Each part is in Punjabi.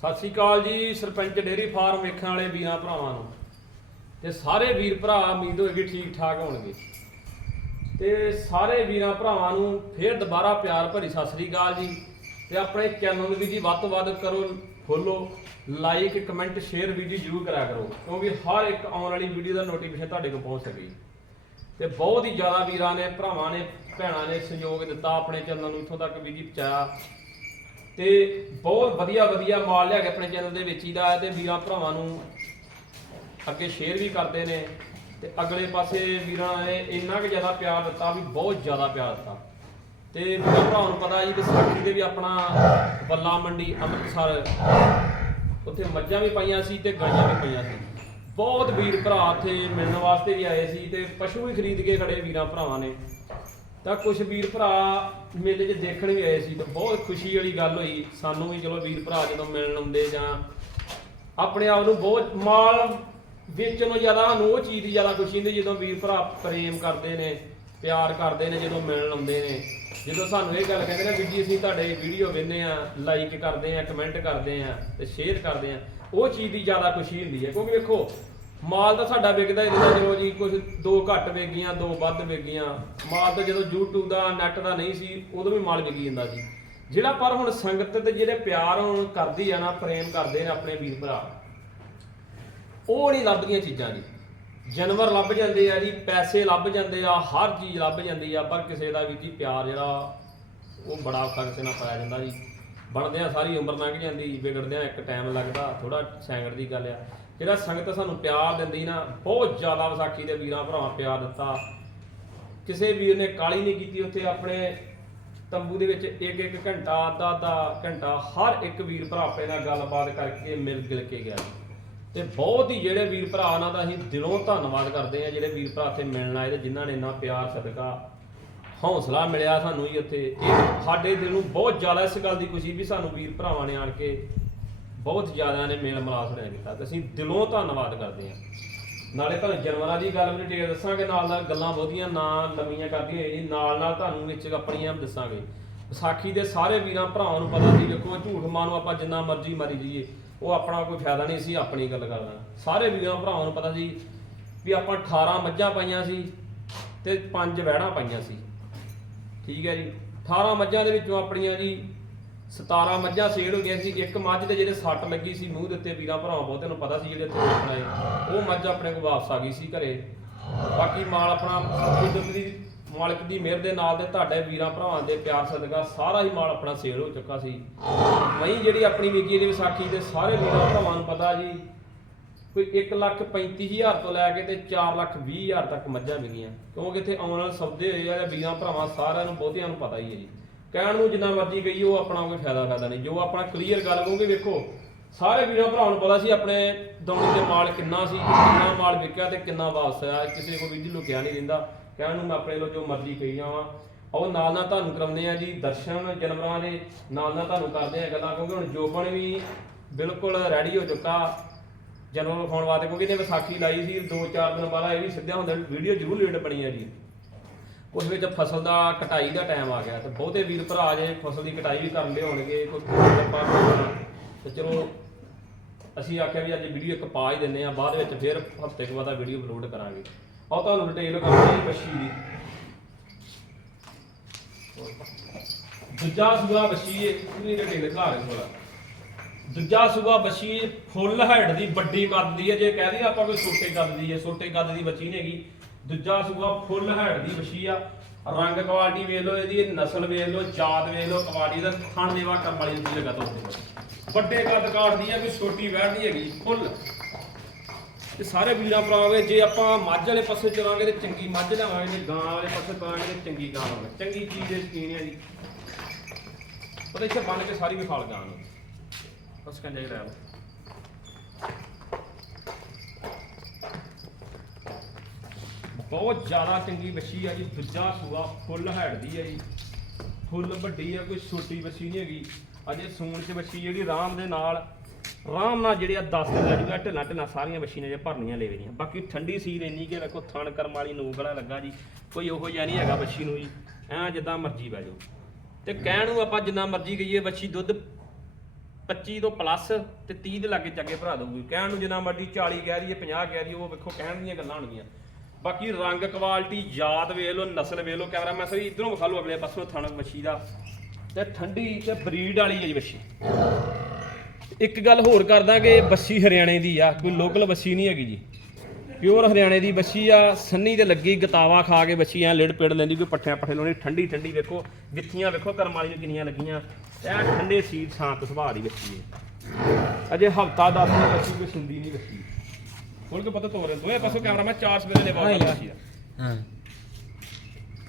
ਸਤਿ ਸ਼੍ਰੀ ਅਕਾਲ ਜੀ, ਸਰਪੰਚ ਡੇਰੀ ਫਾਰਮ ਵੇਖਣ ਵਾਲੇ ਵੀਰਾਂ ਭਰਾਵਾਂ ਨੂੰ। ਤੇ ਸਾਰੇ ਵੀਰ ਭਰਾ, ਉਮੀਦ ਹੋਏਗੀ ਠੀਕ ਠਾਕ ਹੋਣਗੇ। ਤੇ ਸਾਰੇ ਵੀਰਾਂ ਭਰਾਵਾਂ ਨੂੰ ਫੇਰ ਦੁਬਾਰਾ ਪਿਆਰ ਭਰੀ ਸਤਿ ਸ਼੍ਰੀ ਅਕਾਲ ਜੀ। ਤੇ ਆਪਣੇ ਚੈਨਲ ਨੂੰ ਵੀ ਜੀ ਵੱਧ ਤੋਂ ਵੱਧ ਕਰੋ, ਫੋਲੋ, ਲਾਈਕ, ਕਮੈਂਟ, ਸ਼ੇਅਰ ਵੀ ਜੀ ਜਰੂਰ ਕਰਿਆ ਕਰੋ। ਕਿਉਂਕਿ ਹਰ ਇੱਕ ਆਉਣ ਵਾਲੀ ਵੀਡੀਓ ਦਾ ਨੋਟੀਫਿਕੇਸ਼ਨ ਤੁਹਾਡੇ ਕੋਲ ਪਹੁੰਚ ਸਕੇ ਤੇ ਬਹੁਤ ਹੀ ਜ਼ਿਆਦਾ ਵੀਰਾਂ ਨੇ, ਭਰਾਵਾਂ ਨੇ, ਭੈਣਾਂ ਨੇ ਸਹਿਯੋਗ ਦਿੱਤਾ ਆਪਣੇ ਚੈਨਲ ਨੂੰ, ਇੱਥੋਂ ਤੱਕ ਵੀ ਜੀ ਪਹੁੰਚਾਇਆ। ਤੇ ਬਹੁਤ ਵਧੀਆ ਵਧੀਆ ਮਾਲ ਲਿਆ ਕੇ ਆਪਣੇ ਚੈਨਲ ਦੇ ਵਿੱਚ ਹੀ ਦਾ ਤੇ ਵੀਰਾਂ ਭਰਾਵਾਂ ਨੂੰ ਅੱਗੇ ਸ਼ੇਅਰ ਵੀ ਕਰਦੇ ਨੇ। ਤੇ ਅਗਲੇ ਪਾਸੇ ਵੀਰਾਂ ਨੇ ਇੰਨਾ ਕੁ ਜ਼ਿਆਦਾ ਪਿਆਰ ਦਿੱਤਾ ਵੀ ਬਹੁਤ ਜ਼ਿਆਦਾ ਪਿਆਰ ਦਿੱਤਾ। ਤੇ ਵੀਰਾਂ ਭਰਾਵਾਂ ਨੂੰ ਪਤਾ ਜੀ ਵਿਸਾਖੀ ਦੇ ਵੀ ਆਪਣਾ ਬੱਲਾ ਮੰਡੀ ਅੰਮ੍ਰਿਤਸਰ ਉੱਥੇ ਮੱਝਾਂ ਵੀ ਪਾਈਆਂ ਸੀ ਤੇ ਗਾਈਆਂ ਵੀ ਪਈਆਂ ਸੀ। ਬਹੁਤ ਵੀਰ ਭਰਾ ਉੱਥੇ ਮਿਲਣ ਵਾਸਤੇ ਵੀ ਆਏ ਸੀ ਤੇ ਪਸ਼ੂ ਵੀ ਖਰੀਦ ਕੇ ਖੜੇ ਵੀਰਾਂ ਭਰਾਵਾਂ ਨੇ। ਤਾਂ ਕੁਝ ਵੀਰ ਭਰਾ ਮੇਲੇ 'ਚ ਦੇਖਣ ਵੀ ਆਏ ਸੀ ਤਾਂ ਬਹੁਤ ਖੁਸ਼ੀ ਵਾਲੀ ਗੱਲ ਹੋਈ। ਸਾਨੂੰ ਵੀ ਚਲੋ ਵੀਰ ਭਰਾ ਜਦੋਂ ਮਿਲਣ ਆਉਂਦੇ ਜਾਂ ਆਪਣੇ ਆਪ ਨੂੰ ਬਹੁਤ ਮਾਲ ਵੇਚਣ ਨੂੰ ਜ਼ਿਆਦਾ ਸਾਨੂੰ ਉਹ ਚੀਜ਼ ਦੀ ਜ਼ਿਆਦਾ ਖੁਸ਼ੀ ਹੁੰਦੀ ਜਦੋਂ ਵੀਰ ਭਰਾ ਪ੍ਰੇਮ ਕਰਦੇ ਨੇ, ਪਿਆਰ ਕਰਦੇ ਨੇ ਜਦੋਂ ਮਿਲਣ ਆਉਂਦੇ ਨੇ। ਜਦੋਂ ਸਾਨੂੰ ਇਹ ਗੱਲ ਕਹਿੰਦੇ ਨੇ ਵੀ ਜੀ ਅਸੀਂ ਤੁਹਾਡੇ ਵੀਡੀਓ ਵੇਖਦੇ ਆ ਲਾਈਕ ਕਰਦੇ ਆ ਕਮੈਂਟ ਕਰਦੇ ਆ ਤੇ ਸ਼ੇਅਰ ਕਰਦੇ ਆ ਉਹ ਚੀਜ਼ ਦੀ ਜ਼ਿਆਦਾ ਖੁਸ਼ੀ ਹੁੰਦੀ ਹੈ। ਕਿਉਂਕਿ ਵੇਖੋ ਮਾਲ ਤਾਂ ਸਾਡਾ ਵਿਕਦਾ ਹੀ ਰਹਿੰਦਾ ਚਲੋ ਜੀ ਕੁਝ ਦੋ ਘੱਟ ਵਿਕੀਆਂ ਦੋ ਵੱਧ ਵਿਕੀਆਂ ਮਾਲ ਤਾਂ ਜਦੋਂ YouTube ਦਾ ਨੈਟ ਦਾ ਨਹੀਂ ਸੀ, ਉਦੋਂ ਵੀ ਮਾਲ ਵਿਕੀ ਜਾਂਦਾ ਸੀ। ਜਿਹੜਾ ਪਰ ਹੁਣ ਸੰਗਤ ਤੇ ਜਿਹੜੇ ਪਿਆਰ ਹੁਣ ਕਰਦੀ ਆ ਨਾ, ਪ੍ਰੇਮ ਕਰਦੇ ਨੇ ਆਪਣੇ ਵੀਰ ਭਰਾ, ਉਹ ਨਹੀਂ ਲੱਭਦੀਆਂ ਚੀਜ਼ਾਂ ਜੀ। ਜਾਨਵਰ ਲੱਭ ਜਾਂਦੇ ਆ ਜੀ, ਪੈਸੇ ਲੱਭ ਜਾਂਦੇ ਆ, ਹਰ ਚੀਜ਼ ਲੱਭ ਜਾਂਦੀ ਆ, ਪਰ ਕਿਸੇ ਦਾ ਵੀ ਜੀ ਪਿਆਰ ਜਿਹੜਾ, ਉਹ ਬੜਾ ਔਖਾ ਕਿਸੇ ਨਾਲ ਪਾਇਆ ਜਾਂਦਾ ਜੀ। ਬਣਦਿਆਂ ਸਾਰੀ ਉਮਰ ਲੰਘ ਜਾਂਦੀ, ਵਿਗੜਦਿਆਂ ਇੱਕ ਟਾਈਮ ਲੱਗਦਾ ਥੋੜਾ ਸੈਂਗੜ ਦੀ ਗੱਲ ਆ। ਜਿਹੜਾ ਸੰਗਤ ਸਾਨੂੰ ਪਿਆਰ ਦਿੰਦੀ ਨਾ, ਬਹੁਤ ਜ਼ਿਆਦਾ ਵਿਸਾਖੀ ਦੇ ਵੀਰਾਂ ਭਰਾਵਾਂ ਪਿਆਰ ਦਿੱਤਾ। ਕਿਸੇ ਵੀਰ ਨੇ ਕਾਲੀ ਨਹੀਂ ਕੀਤੀ, ਉੱਥੇ ਆਪਣੇ ਤੰਬੂ ਦੇ ਵਿੱਚ ਇੱਕ ਇੱਕ ਘੰਟਾ ਅੱਧਾ ਅੱਧਾ ਘੰਟਾ ਹਰ ਇੱਕ ਵੀਰ ਭਰਾ ਆਪਣੇ ਨਾਲ ਗੱਲਬਾਤ ਕਰਕੇ ਮਿਲ ਗਿਲ ਕੇ ਗਿਆ। ਤੇ ਬਹੁਤ ਹੀ ਜਿਹੜੇ ਵੀਰ ਭਰਾ ਉਹਨਾਂ ਦਾ ਅਸੀਂ ਦਿਲੋਂ ਧੰਨਵਾਦ ਕਰਦੇ ਆ ਜਿਹੜੇ ਵੀਰ ਭਰਾ ਇੱਥੇ ਮਿਲਣ ਆਏ ਤੇ ਜਿਨ੍ਹਾਂ ਨੇ ਇੰਨਾ ਪਿਆਰ ਸਦਕਾ ਹੌਸਲਾ ਮਿਲਿਆ ਸਾਨੂੰ ਹੀ ਉੱਥੇ। ਇਹ ਸਾਡੇ ਦਿਲ ਨੂੰ ਬਹੁਤ ਜ਼ਿਆਦਾ ਇਸ ਗੱਲ ਦੀ ਖੁਸ਼ੀ ਵੀ ਸਾਨੂੰ ਵੀਰ ਭਰਾਵਾਂ ਨੇ ਆਣ ਕੇ ਬਹੁਤ ਜ਼ਿਆਦਾ ਨੇ ਮੇਲ ਮਲਾਸ ਨੇ ਕੀਤਾ। ਤੇ ਅਸੀਂ ਦਿਲੋਂ ਧੰਨਵਾਦ ਕਰਦੇ ਹਾਂ। ਨਾਲੇ ਤੁਹਾਨੂੰ ਜਾਨਵਰਾਂ ਦੀ ਗੱਲ ਵੀ ਡਿਟੇਲ ਦੱਸਾਂਗੇ, ਨਾਲ ਨਾਲ ਗੱਲਾਂ ਬਹੁਤੀਆਂ ਨਾ ਲੰਮੀਆਂ ਕਰਦੀਆਂ ਜੀ, ਨਾਲ ਨਾਲ ਤੁਹਾਨੂੰ ਵਿੱਚ ਆਪਣੀਆਂ ਦੱਸਾਂਗੇ। ਵਿਸਾਖੀ ਦੇ ਸਾਰੇ ਵੀਰਾਂ ਭਰਾਵਾਂ ਨੂੰ ਪਤਾ ਸੀ, ਦੇਖੋ ਝੂਠ ਮਾਨੂੰ ਆਪਾਂ ਜਿੰਨਾ ਮਰਜ਼ੀ ਮਾਰੀ ਜਾਈਏ, ਉਹ ਆਪਣਾ ਕੋਈ ਫਾਇਦਾ ਨਹੀਂ ਸੀ ਆਪਣੀ ਗੱਲ ਕਰਦਾ ਸਾਰੇ ਵੀਰਾਂ ਭਰਾਵਾਂ ਨੂੰ ਪਤਾ ਸੀ ਵੀ ਆਪਾਂ 18 ਮੱਝਾਂ ਪਾਈਆਂ ਸੀ ਤੇ 5 ਵਹਿੜਾਂ ਪਾਈਆਂ ਸੀ। ਠੀਕ ਹੈ ਜੀ। 18 ਮੱਝਾਂ ਦੇ ਵਿੱਚੋਂ ਆਪਣੀਆਂ ਜੀ 17 ਮੱਝਾਂ ਸੇਲ ਹੋ ਗਈਆਂ ਸੀ, ਇੱਕ ਮੱਝ ਦੇ ਜਿਹੜੇ ਸੱਟ ਲੱਗੀ ਸੀ ਮੂੰਹ ਦੇ ਉੱਤੇ ਵੀਰਾਂ ਭਰਾਵਾਂ ਬਹੁਤੇ ਨੂੰ ਪਤਾ ਸੀ ਜਿਹੜੇ ਇੱਥੇ ਬਣਾਏ ਉਹ ਮੱਝ ਆਪਣੇ ਕੋਲ ਵਾਪਸ ਆ ਗਈ ਸੀ ਘਰੇ। ਬਾਕੀ ਮਾਲ ਆਪਣਾ ਕੁਦਰਤ ਦੀ, ਮਾਲਕ ਦੀ ਮਿਹਰ ਦੇ ਨਾਲ ਤੇ ਤੁਹਾਡੇ ਵੀਰਾਂ ਭਰਾਵਾਂ ਦੇ ਪਿਆਰ ਸਦਕਾ ਸਾਰਾ ਹੀ ਮਾਲ ਆਪਣਾ ਸੇਲ ਹੋ ਚੁੱਕਾ ਸੀ। ਮਈ ਜਿਹੜੀ ਆਪਣੀ ਵਿਕੀ ਦੀ ਵਿਸਾਖੀ ਦੇ ਸਾਰੇ ਵੀਰਾਂ ਭਰਾਵਾਂ ਨੂੰ ਪਤਾ ਜੀ, ਕੋਈ 1 ਲੱਖ 35000 ਤੋਂ ਲੈ ਕੇ ਤੇ 4 ਲੱਖ 20000 ਤੱਕ ਮੱਝਾਂ ਵਿਕੀਆਂ ਕਿਉਂਕਿ ਇੱਥੇ ਆਉਣ ਵਾਲੇ ਸੌਦੇ ਹੋਏ ਆ, ਵੀਰਾਂ ਭਰਾਵਾਂ ਸਾਰਿਆਂ ਨੂੰ ਬਹੁਤਿਆਂ ਨੂੰ ਪਤਾ ਹੀ ਹੈ ਜੀ। ਕਹਿਣ ਨੂੰ ਜਿੰਨਾ ਮਰਜ਼ੀ ਗਈ ਉਹ ਆਪਣਾ ਕੋਈ ਫਾਇਦਾ ਫਾਇਦਾ ਨਹੀਂ। ਜੋ ਆਪਣਾ ਕਲੀਅਰ ਗੱਲ ਕਹੋਗੇ, ਵੇਖੋ, ਸਾਰੇ ਵੀਰਾਂ ਭਰਾਵਾਂ ਨੂੰ ਪਤਾ ਸੀ ਆਪਣੇ ਦੌਣੀ ਦੇ ਮਾਲ ਕਿੰਨਾ ਸੀ, ਕਿੰਨਾ ਮਾਲ ਵਿਕਿਆ ਤੇ ਕਿੰਨਾ ਵਾਪਸ ਆਇਆ। ਕਿਸੇ ਕੋਲ ਵੀ ਲੁਕਿਆ ਨਹੀਂ ਰਹਿੰਦਾ ਕਹਿਣ ਨੂੰ ਮੈਂ ਆਪਣੇ ਲੋ ਜੋ ਮਰਜ਼ੀ ਕਹੀ ਜਾਵਾਂ। ਉਹ ਨਾਲ ਨਾਲ ਤੁਹਾਨੂੰ ਕਰਾਉਂਦੇ ਆ ਜੀ ਦਰਸ਼ਨ ਜਨਵਰਾਂ ਦੇ ਨਾਲ ਨਾਲ ਤੁਹਾਨੂੰ ਕਰਦੇ ਆ ਗੱਲਾਂ, ਕਿਉਂਕਿ ਹੁਣ ਜੋਬਨ ਵੀ ਬਿਲਕੁਲ ਰੈਡੀ ਹੋ ਚੁੱਕਾ। ਜਨਮ ਵਿਖਾਉਣ ਵਾਸਤੇ, ਕਿਉਂਕਿ ਇਹਨੇ ਵਿਸਾਖੀ ਲਾਈ ਸੀ 2-4 ਦਿਨ ਬਾਅਦ ਇਹ ਵੀ ਸਿੱਧਾ ਹੁੰਦਾ ਵੀਡੀਓ ਜ਼ਰੂਰ ਲੇਟ ਬਣੀ ਹੈ ਜੀ। ਉਸ ਵਿੱਚ ਫਸਲ ਦਾ ਕਟਾਈ ਦਾ ਟਾਈਮ ਆ ਗਿਆ ਤੇ ਬਹੁਤੇ ਵੀਰ ਭਰਾ ਜੇ ਫਸਲ ਦੀ ਕਟਾਈ ਵੀ ਕਰਨ ਦੇ ਹੋਣਗੇ, ਕੋਈ ਆਪਾਂ ਤੇ ਚਲੋ, ਅਸੀਂ ਆਖਿਆ ਵੀ ਅੱਜ ਵੀਡੀਓ ਇੱਕ ਪਾ ਹੀ ਦਿੰਨੇ ਆ ਬਾਅਦ ਵਿੱਚ ਫਿਰ ਹਫ਼ਤੇ ਕੁ ਬਾਅਦ ਵੀਡੀਓ ਅਪਲੋਡ ਕਰਾਂਗੇ। ਆਹ ਤੁਹਾਨੂੰ ਡਿਟੇਲ ਕਰਾਂਗੇ ਬੱਛੀ ਦੀ। ਦੂਜਾ ਸੂਆ ਬੱਛੀ ਇਹ ਪੂਰੀ ਡਿਟੇਲ ਦਿਖਾ ਰਹੇ ਦੂਜਾ ਸੂਆ ਬੱਛੀ ਫੁੱਲ ਹੈਡ ਦੀ ਵੱਡੀ ਕੱਦ ਦੀ ਹੈ ਜੇ ਕਹਿ ਦਈਏ ਆਪਾਂ ਕੋਈ ਛੋਟੇ ਕੱਦ ਦੀ ਹੈ ਛੋਟੇ ਕੱਦ ਦੀ ਬੱਚੀ ਨਹੀਂ ਹੈਗੀ। ਦੂਜਾ ਸੂਆ ਫੁੱਲ ਹੈਡ ਦੀ ਬੱਛੀ ਆ। ਰੰਗ ਕੁਆਲਿਟੀ ਵੇਖ ਲਓ ਇਹਦੀ, ਨਸਲ ਵੇਖ ਲਓ, ਜਾਤ ਵੇਖ ਲਓ ਕੁਆਲਿਟੀ ਦਾ ਥਣ ਦੇਵਾ ਕੰਮ ਵਾਲੀ ਦੀ ਜਗ੍ਹਾ ਤੋਂ ਉੱਤੇ। ਵੱਡੇ ਕੱਦ ਕਾਠ ਆ, ਕੋਈ ਛੋਟੀ ਵਹਿੜ ਨਹੀਂ ਹੈਗੀ, ਫੁੱਲ। ਤੇ ਸਾਰੇ ਵੀਰਾਂ ਭਰਾਵੇ ਜੇ ਆਪਾਂ ਮੱਝ ਵਾਲੇ ਪਾਸੇ ਚਲਾਂਗੇ ਤੇ ਚੰਗੀ ਮੱਝ ਲਾਵਾਂਗੇ ਜੇ ਗਾਂ ਵਾਲੇ ਪਾਸੇ ਪਾਵਾਂਗੇ ਤੇ ਚੰਗੀ ਗਾਂ ਲਾਵਾਂਗੇ ਚੰਗੀ ਚੀਜ਼ ਦੇ ਸ਼ਕੀਨ ਆ ਜੀ। ਪਤਾ ਇੱਥੇ ਬਣ ਕੇ ਸਾਰੀ ਵਿਖਾਲ ਗਾਂ ਨੂੰ। ਬਸ ਕੰਜੇ ਲੈ ਲਓ। ਬਹੁਤ ਜ਼ਿਆਦਾ ਚੰਗੀ ਬੱਛੀ ਆ ਜੀ, ਦੂਜਾ ਸੂਆ ਫੁੱਲ ਹੈਡ ਦੀ ਆ ਜੀ। ਫੁੱਲ ਵੱਡੀ ਆ, ਕੋਈ ਛੋਟੀ ਬੱਛੀ ਨਹੀਂ ਹੈਗੀ। ਅਜੇ ਸੂਣ ਚ ਬੱਛੀ ਜਿਹੜੀ ਆਰਾਮ ਦੇ ਨਾਲ ਆਰਾਮ ਨਾਲ ਜਿਹੜੇ ਆ 10 ਦਿਨ ਲੱਗੂਗਾ ਢਿੱਲਾ ਢਿੱਲਾ ਸਾਰੀਆਂ ਬੱਛੀਆਂ ਜੇ ਭਰਨੀਆਂ ਲੈ ਦੀਆਂ ਬਾਕੀ ਠੰਡੀ ਸੀਰ ਇੰਨੀ ਕਿ ਰੱਖੋ ਥਣ ਕਰਮ ਵਾਲੀ ਨੂਕ ਲੱਗਾ ਜੀ। ਕੋਈ ਉਹੋ ਜਿਹਾ ਨਹੀਂ ਹੈਗਾ ਬੱਛੀ ਨੂੰ ਜੀ। ਐਂ ਜਿੱਦਾਂ ਮਰਜ਼ੀ ਬਹਿ ਜਾਓ। ਤੇ ਕਹਿਣ ਨੂੰ ਆਪਾਂ ਜਿੰਨਾ ਮਰਜ਼ੀ ਕਹੀਏ ਬੱਛੀ ਦੁੱਧ 25 ਤੋਂ ਪਲੱਸ ਤੇ 30 ਦੇ ਲਾਗੇ ਚੱਗੇ ਭਰਾ ਦਊਗੀ। ਕਹਿਣ ਨੂੰ ਜਿੰਨਾ ਮਰਜ਼ੀ 40 ਕਹਿ ਦਈਏ 50 ਕਹਿ ਦਈਏ, ਉਹ ਵੇਖੋ ਕਹਿਣ ਦੀਆਂ ਗੱਲਾਂ ਹੋਣਗੀਆਂ। ਬਾਕੀ ਰੰਗ ਕੁਆਲਿਟੀ ਯਾਦ ਵੇਖ ਲਓ, ਨਸਲ ਵੇਖ ਲਓ ਕੈਮਰਾ ਮੈਂ ਸਹੀ ਇਧਰੋਂ ਵਿਖਾ ਲਓ, ਅਗਲੇ ਪਾਸੋਂ ਥਣ ਮੱਛੀ ਦਾ। ਤੇ ਠੰਡੀ ਤੇ ਬਰੀਡ ਵਾਲੀ ਹੈ ਜੀ ਵੱਛੀ ਇੱਕ ਗੱਲ ਹੋਰ ਕਰਦਾ ਕਿ ਬੱਸੀ ਹਰਿਆਣੇ ਦੀ ਆ, ਕੋਈ ਲੋਕਲ ਬੱਸੀ ਨਹੀਂ ਹੈਗੀ ਜੀ। ਪਿਓਰ ਹਰਿਆਣੇ ਦੀ ਬੱਸੀ ਆ, ਸੰਨੀ ਤੇ ਲੱਗੀ ਗਤਾਵਾ ਖਾ ਕੇ ਬੱਸੀ ਐ ਲਿੜ ਪਿੜ ਲੈਂਦੀ, ਕੋਈ ਪੱਠਿਆਂ ਪੱਠੇ ਲਾਉਣੀ, ਠੰਡੀ ਠੰਡੀ ਵੇਖੋ, ਗਿੱਥੀਆਂ ਵੇਖੋ, ਕਰਮ ਵਾਲੀ ਨੂੰ ਕਿੰਨੀਆਂ ਲੱਗੀਆਂ। ਐ ਠੰਡੇ ਸੀਤ ਸ਼ਾਂਤ ਸੁਭਾਅ ਦੀ ਬੱਸੀ ਹੈ। ਅਜੇ ਹਫਤਾ ਦਸ ਦਿਨ ਬੱਸੀ ਕੋਈ ਸੁੰਦੀ ਨਹੀਂ ਬੱਸੀ ਖੋਲ ਕੇ ਪਤਾ ਤੋਰੇ ਦੋਏ ਪਾਸੋਂ ਕੈਮਰਾ ਮੈਂ ਚਾਰ ਸਵੇਰੇ ਨੇ ਬਾਅਦ ਬੱਸੀ ਦਾ ਹਾਂ।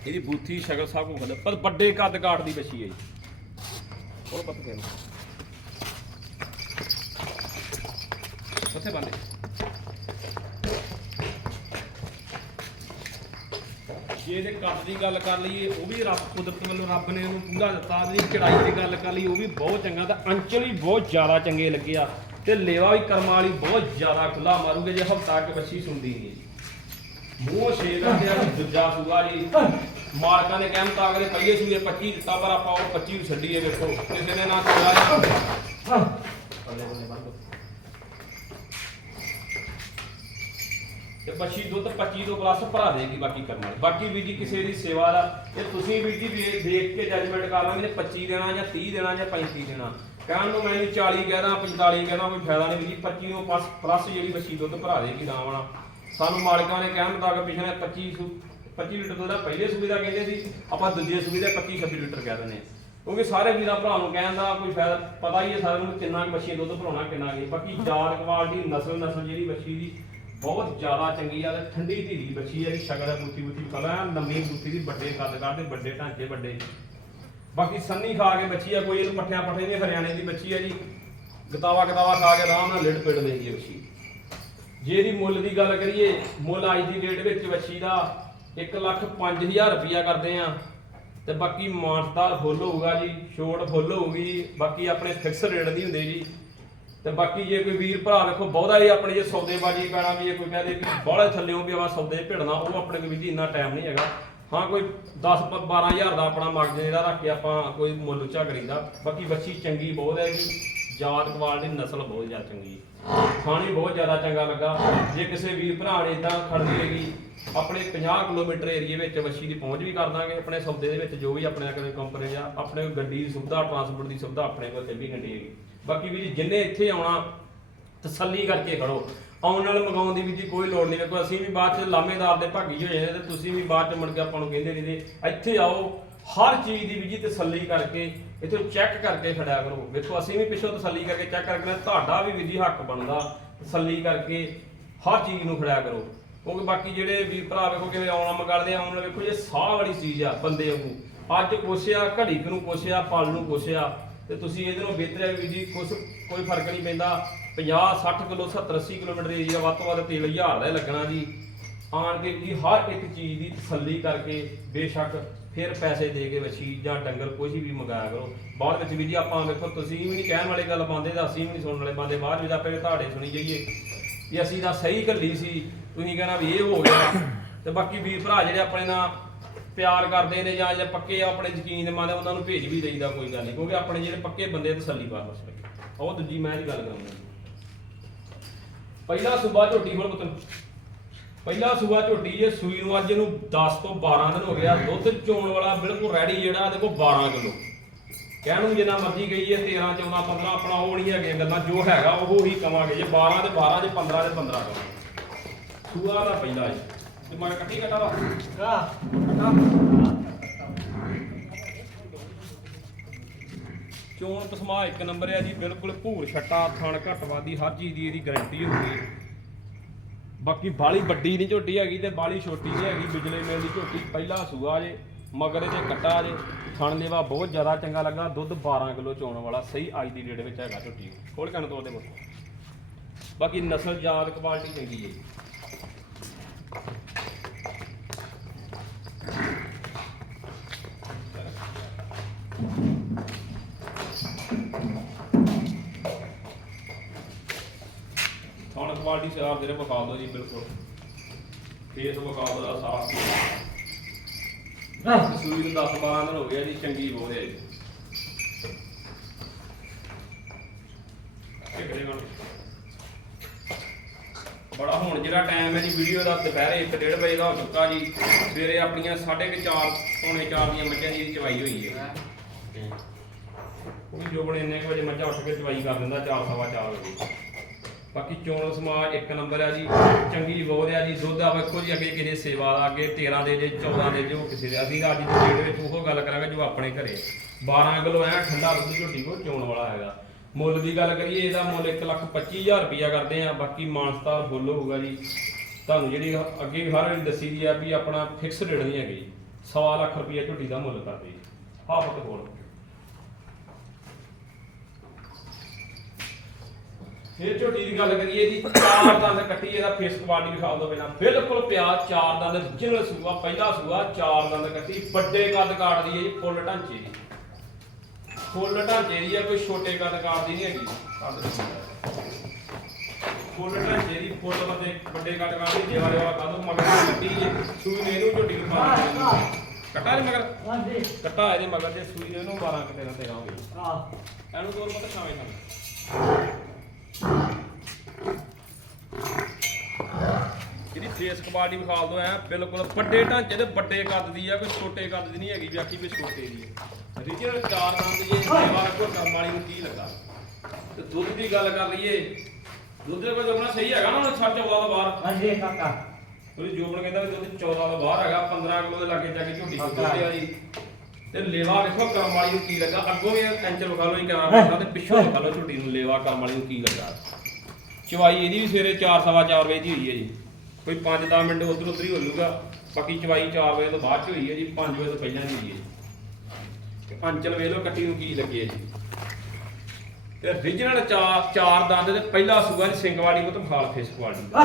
ਇਹਦੀ ਬੂਥੀ ਸ਼ਕਲ ਸਭ ਕੁਝ ਖੜਾ ਪਰ ਵੱਡੇ ਕੱਦ ਕਾਠ ਦੀ ਬੱਸੀ ਹੈ ਜੀ। ਉਹ ਪਤਾ ਕਿਹਨੂੰ ਕਿੱਥੇ ਬੰਦੇ ਜੇ ਇਹਦੇ ਕੱਦ ਦੀ ਗੱਲ ਕਰ ਲਈਏ ਉਹ ਵੀ ਰੱਬ ਕੁਦਰਤ ਵੱਲੋਂ ਰੱਬ ਨੇ ਉਹਨੂੰ ਪੂਰਾ ਦਿੱਤਾ। ਦੀ ਚੜਾਈ ਦੀ ਗੱਲ ਕਰ ਲਈ ਉਹ ਵੀ ਬਹੁਤ ਚੰਗਾ। ਤਾਂ ਅੰਚਲ ਵੀ ਬਹੁਤ ਜ਼ਿਆਦਾ ਚੰਗੇ ਲੱਗੇ ਆ। ਤੇ ਲੇਵਾ ਵੀ ਕਰਮਾਂ ਵਾਲੀ ਬਹੁਤ ਜ਼ਿਆਦਾ ਖੁੱਲਾ ਮਾਰੂਗੇ ਜੇ ਹਫਤਾ ਕੇ ਬੱਚੀ ਸੁਣਦੀ ਨਹੀਂ ਮੂੰਹ ਛੇਦ ਆ ਜਿਹੜਾ ਦੂਜਾ ਸੂਆ ਜੀ। ਮਾਲਕਾਂ ਨੇ ਕਹਿਮ ਤਾਂ ਅਗਲੇ ਪਹਿਲੇ ਸੂਏ 25 ਦਿੱਤਾ, ਪਰ ਆਪਾਂ ਉਹ 25 ਨੂੰ ਛੱਡੀਏ ਵੇਖੋ। ਕਿਸੇ ਨੇ ਨਾ ਤੋੜਾ ਤੇ ਬੱਚੀ ਦੁੱਧ 25 ਤੋਂ ਪਲੱਸ ਭਰਾ ਦੇਗੀ ਬਾਕੀ ਕਰਨ ਵਾਲੀ। ਬਾਕੀ ਵੀ ਜੀ ਕਿਸੇ ਦੀ ਸੇਵਾ ਦਾ ਇਹ ਤੁਸੀਂ ਵੀ ਜੀ ਦੇਖ ਕੇ ਜੱਜਮੈਂਟ ਕਰ ਲਾਂਗੇ ਨੇ 25 ਦੇਣਾ ਜਾਂ 30 ਦੇਣਾ ਜਾਂ 35 ਦੇਣਾ ਕਹਿਣ ਨੂੰ ਮੈਂ 40 ਕਹਿਦਾ 45 ਕਹਿਦਾ, ਕੋਈ ਫਾਇਦਾ ਨਹੀਂ ਵੀ 25 ਤੋਂ ਪਲੱਸ ਜਿਹੜੀ ਬੱਚੀ ਦੁੱਧ ਭਰਾ ਦੇਗੀ ਰਾਵਣਾ ਸਾਨੂੰ ਮਾਲਕਾਂ ਨੇ ਕਹਿਣ ਮੁਤਾਬਕ ਪਿਛਲੇ 25 25 ਲੀਟਰ ਦੁੱਧ ਦਾ ਪਹਿਲੇ ਸੂਬੇ ਦਾ ਕਹਿੰਦੇ ਸੀ, ਆਪਾਂ ਦੂਜੇ ਸੂਬੇ ਦਾ 25 26 ਲੀਟਰ ਕਹਿ ਦਿੰਦੇ ਹਾਂ। ਕਿਉਂਕਿ ਸਾਰੇ ਵੀਰਾਂ ਭਰਾ ਨੂੰ ਕਹਿਣ ਦਾ ਕੋਈ ਫਾਇਦਾ, ਪਤਾ ਹੀ ਹੈ ਸਾਰਿਆਂ ਨੂੰ ਕਿੰਨਾ ਕੁ ਬੱਚੀ ਦੁੱਧ ਭਰਾਉਣਾ, ਕਿੰਨਾ ਨਹੀਂ। ਬਾਕੀ ਜਾਤ ਕੁਆਲਿਟੀ ਨਸਲ ਨਸਲ ਜਿਹੜੀ ਬੱਚੀ ਦੀ ਬਹੁਤ ਜ਼ਿਆਦਾ ਚੰਗੀ ਆ ਤੇ ਠੰਡੀ ਧੀਰੀ ਬੱਚੀ ਆ ਦੀ ਸ਼ਕਲ ਹੈ ਬੂਤੀ ਬੂਤੀ ਕਲਾ ਲੰਮੀ ਬੂਤੀ ਦੀ ਵੱਡੇ ਕੱਦ ਕਾਠ ਵੱਡੇ ਢਾਂਚੇ, ਵੱਡੇ ਬਾਕੀ ਸੰਨੀ ਖਾ ਕੇ ਬੱਚੀ ਆ, ਕੋਈ ਇਹਨੂੰ ਪੱਠਿਆਂ ਪੱਠੇ ਨਹੀਂ, ਹਰਿਆਣੇ ਦੀ ਬੱਚੀ ਆ ਜੀ। ਗਤਾਵਾ ਗਤਾਵਾ ਖਾ ਕੇ ਆਰਾਮ ਨਾਲ ਲਿੜ ਪਿੜ ਲੈਂਦੀ ਹੈ ਬੱਚੀ। ਜੇ ਇਹਦੀ ਮੁੱਲ ਦੀ ਗੱਲ ਕਰੀਏ, ਮੁੱਲ ਅੱਜ ਦੀ ਡੇਟ ਵਿੱਚ ਬੱਚੀ ਦਾ 1 ਲੱਖ 5000 ਰੁਪਇਆ ਕਰਦੇ ਆ। ਤੇ ਬਾਕੀ ਮਾਨਸਦਾਰ ਫੁੱਲ ਹੋਊਗਾ ਜੀ, ਛੋਟ ਫੁੱਲ ਹੋਊਗੀ, ਬਾਕੀ ਆਪਣੇ ਫਿਕਸ ਰੇਟ ਦੀ ਹੁੰਦੇ ਜੀ। ਤੇ ਬਾਕੀ ਜੇ ਕੋਈ ਵੀਰ ਭਰਾ ਵੇਖੋ ਬਹੁਤਾ ਹੀ ਆਪਣੇ ਜੇ ਸੌਦੇਬਾਜੀ ਪੈਣਾ ਵੀ ਇਹ ਕੋਈ ਕਹਦੇ ਵੀ ਬਾਹਲੇ ਥੱਲਿਓਂ ਵੀ ਆਵਾ ਸੌਦੇ ਭਿੜਨਾ, ਉਹ ਆਪਣੇ ਕੋਲ ਵੀ ਇੰਨਾ ਟਾਈਮ ਨਹੀਂ ਹੈਗਾ। ਹਾਂ, ਕੋਈ 10 ਪ- 12000 ਦਾ ਆਪਣਾ ਮਗਜ ਜਿਹੜਾ ਰੱਖ ਕੇ ਆਪਾਂ ਕੋਈ ਮੁੱਲ ਉੱਚਾ ਕਰੀਦਾ ਬਾਕੀ ਬੱਚੀ ਚੰਗੀ ਬਹੁਤ ਹੈਗੀ ਜਾਤ ਦੀ ਨਸਲ ਬਹੁਤ ਜ਼ਿਆਦਾ ਚੰਗੀ ਹੈ। ਖਾਣੀ ਬਹੁਤ ਜ਼ਿਆਦਾ ਚੰਗਾ ਲੱਗਾ। ਜੇ ਕਿਸੇ ਵੀਰ ਭਰਾ ਨੇ ਇਦਾਂ ਖੜਦੀ ਹੈਗੀ ਆਪਣੇ 50 ਕਿਲੋਮੀਟਰ ਏਰੀਏ ਵਿੱਚ ਵੱਛੀ ਦੀ ਪਹੁੰਚ ਵੀ ਕਰ ਦਾਂਗੇ। ਆਪਣੇ ਸੌਦੇ ਦੇ ਵਿੱਚ ਜੋ ਵੀ ਆਪਣੇ ਨਾਲ ਕੋਈ ਕੰਪਨੀ ਆ, ਆਪਣੇ ਕੋਲ ਗੱਡੀ ਦੀ ਸੁਵਿਧਾ ਟਰਾਂਸਪੋਰਟ ਦੀ ਸੁਵਿਧਾ ਆਪਣੇ ਕੋਲ 24 ਗੱਡੀ ਹੈਗੀ। ਬਾਕੀ ਵੀ ਜਿੰਨੇ ਇੱਥੇ ਆਉਣਾ, ਤਸੱਲੀ ਕਰਕੇ ਖੜੋ। ਆਉਣ ਨਾਲ ਮੰਗਾਉਣ ਦੀ ਵੀ ਜੀ ਕੋਈ ਲੋੜ ਨਹੀਂ ਵੇਖੋ, ਅਸੀਂ ਵੀ ਬਾਅਦ ਚ ਲਾਮੇਦਾਰ ਦੇ ਭਾਗੀ ਹੋ ਜਾਂਦੇ ਤੇ ਤੁਸੀਂ ਵੀ ਬਾਅਦ ਚ ਮੁੜ ਕੇ ਆਪਾਂ ਨੂੰ ਕਹਿੰਦੇ ਨਹੀਂ ਤੇ ਇੱਥੇ ਆਓ, ਹਰ ਚੀਜ਼ ਦੀ ਵੀ ਜੀ ਤਸੱਲੀ ਕਰਕੇ ਇੱਥੇ ਚੈੱਕ ਕਰਕੇ ਖੜਿਆ ਕਰੋ। ਵੇਖੋ, ਅਸੀਂ ਵੀ ਪਿੱਛੋਂ ਤਸੱਲੀ ਕਰਕੇ ਚੈੱਕ ਕਰਕੇ ਤੁਹਾਡਾ ਵੀ ਵੀ ਹੱਕ ਬਣਦਾ, ਤਸੱਲੀ ਕਰਕੇ ਹਰ ਚੀਜ਼ ਨੂੰ ਖੜਿਆ ਕਰੋ। ਕਿਉਂਕਿ ਬਾਕੀ ਜਿਹੜੇ ਵੀਰ ਭਰਾ ਵੇਖੋ ਕਿਵੇਂ ਆਉਣਾ ਮੰਗਲਦੇ ਆਉਣ ਨਾਲ ਵੇਖੋ, ਇਹ ਸਾਹ ਵਾਲੀ ਚੀਜ਼ ਆ ਬੰਦੇ ਨੂੰ ਅੱਜ ਕੋਸ਼ਿਆ, ਘੜੀ ਨੂੰ ਕੋਸ਼ਿਆ, ਪਲ ਨੂੰ ਕੋਸ਼ਿਆ, ਤੇ ਤੁਸੀਂ ਇਹਦੇ ਨੂੰ ਬਿਹਤਰ ਹੈ ਵੀ ਜੀ, ਕੁਛ ਕੋਈ ਫ਼ਰਕ ਨਹੀਂ ਪੈਂਦਾ। 50 60 ਕਿਲੋ 70 80 ਕਿਲੋਮੀਟਰ ਏਰੀਆ ਵੱਧ ਤੋਂ ਵੱਧ ਤੇਲ ਹਜ਼ਾਰ ਦਾ ਹੀ ਲੱਗਣਾ ਜੀ। ਆਣ ਕੇ ਜੀ ਹਰ ਇੱਕ ਚੀਜ਼ ਦੀ ਤਸੱਲੀ ਕਰਕੇ ਬੇਸ਼ੱਕ ਫਿਰ ਪੈਸੇ ਦੇ ਕੇ ਵਛੀ ਜਾਂ ਡੰਗਰ ਕੁਝ ਵੀ ਮੰਗਾਇਆ ਕਰੋ। ਬਾਅਦ ਵਿੱਚ ਵੀ ਜੀ ਆਪਾਂ ਵੇਖੋ, ਤੁਸੀਂ ਵੀ ਨਹੀਂ ਕਹਿਣ ਵਾਲੇ ਗੱਲ ਪਾਉਂਦੇ ਤਾਂ ਅਸੀਂ ਵੀ ਨਹੀਂ ਸੁਣਨ ਵਾਲੇ ਪਾਉਂਦੇ ਬਾਅਦ ਵਿੱਚ ਆਪੇ ਤੁਹਾਡੇ ਸੁਣੀ ਜਾਈਏ ਵੀ ਅਸੀਂ ਤਾਂ ਸਹੀ ਗੱਲੀ ਸੀ, ਤੁਸੀਂ ਕਹਿਣਾ ਵੀ ਇਹ ਹੋ ਗਿਆ। ਤੇ ਬਾਕੀ ਵੀਰ ਭਰਾ ਜਿਹੜੇ ਆਪਣੇ ਨਾਲ ਪਿਆਰ ਕਰਦੇ ਨੇ ਜਾਂ ਜੇ ਪੱਕੇ ਆਪਣੇ ਯਕੀਨ ਦੇ ਮਾਨੇ ਉਹਨਾਂ ਨੂੰ ਭੇਜ ਵੀ ਦੇਈਦਾ ਕੋਈ ਗੱਲ ਨਹੀਂ, ਕਿਉਂਕਿ ਆਪਣੇ ਜਿਹੜੇ ਪੱਕੇ ਬੰਦੇ ਤਸੱਲੀ ਬਾਰ ਬਸ ਉਹ ਦੂਜੀ ਮੈਂ ਦੀ ਗੱਲ ਕਰਾਂਗਾ। ਪਹਿਲਾ ਸੂਬਾ ਝੋਟੀ ਕੋਲ ਪੁੱਤਰ। ਪਹਿਲਾ ਸੂਬਾ ਝੋਟੀ ਇਹ ਸੂਈ ਨੂੰ ਅੱਜ ਇਹਨੂੰ 10 ਤੋਂ 12 ਦਿਨ ਹੋ ਗਿਆ ਦੁੱਧ ਚੋਣ ਵਾਲਾ ਬਿਲਕੁਲ ਰੈਡੀ ਜਿਹੜਾ ਇਹਦੇ ਕੋਲ 12 ਕਿਲੋ। ਕਹਿਣ ਨੂੰ ਜਿੰਨਾ ਮਰਜ਼ੀ ਕਹੀਏ ਹੈ 13 14 15 ਆਪਣਾ ਉਹ ਨਹੀਂ ਹੈਗੀਆਂ ਗੱਲਾਂ, ਜੋ ਹੈਗਾ ਉਹ ਹੀ ਕਵਾਂਗੇ ਜੇ 12 ਤੇ 12 ਜੇ 15 ਤੇ 15 ਕਵਾਂਗੇ। ਸੂਆ ਦਾ ਪਹਿਲਾ ਜੀ ਤੇ ਮੈਂ ਕੱਟੀ ਕਟਾ ਵਾ ਚੋਣ ਪਸਮਾ ਇੱਕ ਨੰਬਰ ਆ ਜੀ? ਬਿਲਕੁਲ ਭੂਰ ਛੱਟਾ, ਥਣ ਘਟਵਾਦੀ ਹਰ ਚੀਜ਼ ਦੀ ਇਹਦੀ ਗਾਰੰਟੀ ਹੋਊਗੀ ਬਾਕੀ ਬਾਲੀ ਵੱਡੀ ਨਹੀਂ ਝੋਟੀ ਹੈਗੀ ਤੇ ਬਾਲੀ ਛੋਟੀ ਨਹੀਂ ਹੈਗੀ, ਬਿਜਲੇ ਮੇਲ ਦੀ ਝੋਟੀ ਪਹਿਲਾ ਸੂਆ ਜੇ, ਮਗਰ ਇਹਦੇ ਕੱਟਾ ਜੇ। ਥਣ ਲੇਵਾ ਬਹੁਤ ਜ਼ਿਆਦਾ ਚੰਗਾ ਲੱਗਾ, ਦੁੱਧ 12 ਕਿਲੋ ਚੋਣ ਵਾਲਾ, ਸਹੀ ਅੱਜ ਦੀ ਡੇਟ ਵਿੱਚ ਹੈਗਾ ਝੋਟੀ। ਖੋਲ ਕੇ ਤੋੜ ਦੇ ਮੁੱਕ ਬਾਕੀ ਨਸਲ ਯਾਦ ਕੁਆਲਿਟੀ ਚੰਗੀ ਹੈ ਥਣ ਕੁਆਲਿਟੀ ਸਾਫ਼ ਜਿਹੜੇ ਵਿਖਾ ਦਿਓ ਜੀ ਬਿਲਕੁਲ। ਫੇਸ ਵਿਖਾ ਦਿਓ ਦਾ ਸਾਫ਼। ਸੂਈ ਨੂੰ 10 12 ਦਿਨ ਹੋ ਗਿਆ ਜੀ ਚੰਗੀ ਬਹੁਤ ਹੈ ਜੀ ਬੜਾ ਹੁਣ ਜਿਹੜਾ ਟਾਈਮ ਹੈ ਜੀ ਵੀਡੀਓ ਦਾ ਦੁਪਹਿਰੇ 1:30 ਵਜੇ ਦਾ ਹੋ ਚੁੱਕਾ ਜੀ। ਸਵੇਰੇ ਆਪਣੀਆਂ 4:30 ਪੌਣੇ 4 ਦੀਆਂ ਮੱਝਾਂ ਦੀ ਚਵਾਈ ਹੋਈ ਹੈ। ਉਹ ਵੀ ਜੋਬਣ ਇੰਨੇ ਕੁ ਵਜੇ ਮੱਝਾਂ ਉੱਠ ਕੇ ਚਵਾਈ ਕਰ ਦਿੰਦਾ 4 ਸਵਾ 4 ਵਜੇ। ਬਾਕੀ ਚੋਣ ਸਮਾਜ ਇੱਕ ਨੰਬਰ ਆ ਜੀ, ਚੰਗੀ ਬਹੁਤ ਆ ਜੀ, ਦੁੱਧ ਆ ਵੇਖੋ ਜੀ ਅੱਗੇ ਕਿਸੇ ਸੇਵਾ ਦਾ ਅੱਗੇ 13 ਦੇ ਜੇ 14 ਦੇ ਜੇ ਉਹ ਕਿਸੇ ਦੇ, ਅਸੀਂ ਤਾਂ ਅੱਜ ਦੀ ਡੇਟ ਵਿੱਚ ਉਹ ਗੱਲ ਕਰਾਂਗੇ ਜੋ ਆਪਣੇ ਘਰੇ। 12 ਕਿਲੋ ਐ ਠੰਡਾ ਦੁੱਧ ਝੋਟੀ ਕੋ ਚੋਣ ਵਾਲਾ ਹੈਗਾ। ਮੁੱਲ ਦੀ ਗੱਲ ਕਰੀਏ, ਇਹਦਾ ਮੁੱਲ 125000 ਰੁਪਿਆ ਕਰਦੇ ਆ, ਬਾਕੀ ਮਾਨਸਤਾ ਫੁੱਲ ਹੋਊਗਾ ਜੀ। ਤੁਹਾਨੂੰ ਜਿਹੜੀ ਅੱਗੇ ਵੀ ਹਰ ਵਾਰੀ ਦੱਸੀ ਦੀ ਆ ਵੀ ਆਪਣਾ ਫਿਕਸ ਰੇਟ ਨਹੀਂ ਹੈਗੀ। ਸਵਾ ਲੱਖ ਰੁਪਿਆ ਝੋਟੀ ਦਾ ਮੁੱਲ ਕਰਦੇ ਜੀ। ਆਹ ਹੋਰ। ਫਿਰ ਝੋਟੀ ਦੀ ਗੱਲ ਕਰੀਏ ਜੀ ਚਾਰ ਦੰਦ ਕੱਟੀ ਇਹਦਾ ਫੇਸ ਕੁਆਲਿਟੀ ਵਿਖਾ ਦੋ ਪਹਿਲਾਂ। ਬਿਲਕੁਲ ਪਿਆ ਚਾਰ ਦੰਦ ਜਿਨ੍ਹਾਂ ਸੂਆ ਪਹਿਲਾ ਸੂਆ ਚਾਰ ਦੰਦ ਕੱਟੀ। ਵੱਡੇ ਕੱਦ ਕਾਟਦੀ ਹੈ ਜੀ ਫੁੱਲ ਢਾਂਚੇ ਦੀ। ਫੁੱਲ ਢਾਂਚੇ ਦੀ ਹੈ ਕੋਈ ਛੋਟੇ ਕੱਦ ਕਾਟਦੀ ਨਹੀਂ ਹੈਗੀ। ਦੀ। ਫੁੱਲ ਢਾਂਚੇ ਦੀ ਫੁੱਲ ਵੱਡੇ ਵੱਡੇ ਕੱਦ ਕਾਟਦੀ ਦੇਵਾ ਦੇਵਾ ਕਾਦੋਂ ਮਗਰ ਕੱਟੀ ਹੈ ਸੂਈ ਨੇ ਇਹਨੂੰ ਝੋਟੀ ਨੂੰ ਪਾ ਕੱਟਾ ਨਹੀਂ ਮਗਰ? ਹਾਂਜੀ। ਕੱਟਾ ਇਹਦੇ ਮਗਰ ਤੇ ਸੂਈ ਇਹਨੂੰ 12 ਕਿਤੇ ਨਾ ਤੇਰਾ ਹੋਵੇ। ਆ ਇਹਨੂੰ ਤੋਰ ਪਤਾ ਛਾਵੇਂ ਸਾਨੂੰ ਜਿਹੜੀ ਫੇਸ ਕੁਆਲਿਟੀ ਵਿਖਾਲ ਦੋ ਐ ਬਿਲਕੁਲ ਵੱਡੇ ਢਾਂਚੇ ਦੇ ਵੱਡੇ ਕੱਦ ਦੀ ਆ ਕੋਈ ਛੋਟੇ ਕੱਦ ਦੀ ਨਹੀਂ ਹੈਗੀ ਵੀ ਆਖੀ ਵੀ ਛੋਟੇ ਦੀ ਹੈ ਰੀਜਨਲ ਚਾਰ ਦੰਦ ਜੇ ਸੇਵਾ ਕੋ ਕਰਮ ਵਾਲੀ ਨੂੰ ਕੀ ਲੱਗਾ? ਤੇ ਦੁੱਧ ਦੀ ਗੱਲ ਕਰ ਲਈਏ ਦੁੱਧ ਦੇ ਕੋਲ ਜਮਣਾ ਸਹੀ ਹੈਗਾ ਨਾ ਹੁਣ 6 14 ਤੋਂ ਬਾਹਰ? ਹਾਂਜੀ ਕਾਕਾ ਉਹਦੀ ਜੋਬਨ ਕਹਿੰਦਾ ਵੀ ਦੁੱਧ 14 ਤੋਂ ਬਾਹਰ ਹੈਗਾ 15 ਕਿਲੋ ਦੇ ਲਾਗੇ ਜਾ ਕੇ ਝੋਟੀ ਦੁੱਧ ਆ ਜੀ ਤੇ ਲੇਵਾ ਵੇਖੋ ਕਰਮ ਵਾਲੀ ਨੂੰ ਕੀ ਲੱਗਾ। ਅੱਗੋਂ ਵੀ ਕੈਂਚਰ ਵਿਖਾ ਲਓ ਹੀ? ਕਰਾਂ ਬੈਠਾ ਤੇ ਪਿੱਛੋਂ ਵਿਖਾ ਲਓ ਝੋਟੀ ਨੂੰ ਲੇਵਾ ਕਰਮ ਵਾਲੀ ਨੂੰ ਕੀ ਲੱਗਾ। ਚਵਾਈ ਇਹਦੀ ਵੀ ਸਵੇਰੇ 4 ਸਵਾ 4 ਵਜੇ ਦੀ ਹੋਈ ਹੈ ਜੀ। ਕੋਈ 5-10 ਮਿੰਟ ਉਧਰ ਉਧਰ ਹੀ ਹੋ ਲੂਗਾ ਬਾਕੀ ਚਵਾਈ 4 ਵਜੇ ਤੋਂ ਬਾਅਦ ਚ ਹੋਈ ਹੈ ਜੀ 5 ਵਜੇ ਤੋਂ ਪਹਿਲਾਂ ਦੀ ਹੋਈ ਹੈ ਤੇ ਅੰਚਲ ਵੇਖ ਲਓ ਕੱਟੀ ਨੂੰ ਕੀ ਲੱਗੀ ਹੈ ਜੀ। ਤੇ ਰੀਜਨਲ ਚਾਰ ਚਾਰ ਦੰਦ ਤੇ ਪਹਿਲਾ ਸੂਆ ਜੀ ਸਿੰਘ ਵਾਲੀ ਕੋ ਤੋਂ ਖਾਲ ਫੇਸ ਕੁਆਲਿਟੀ ਦਾ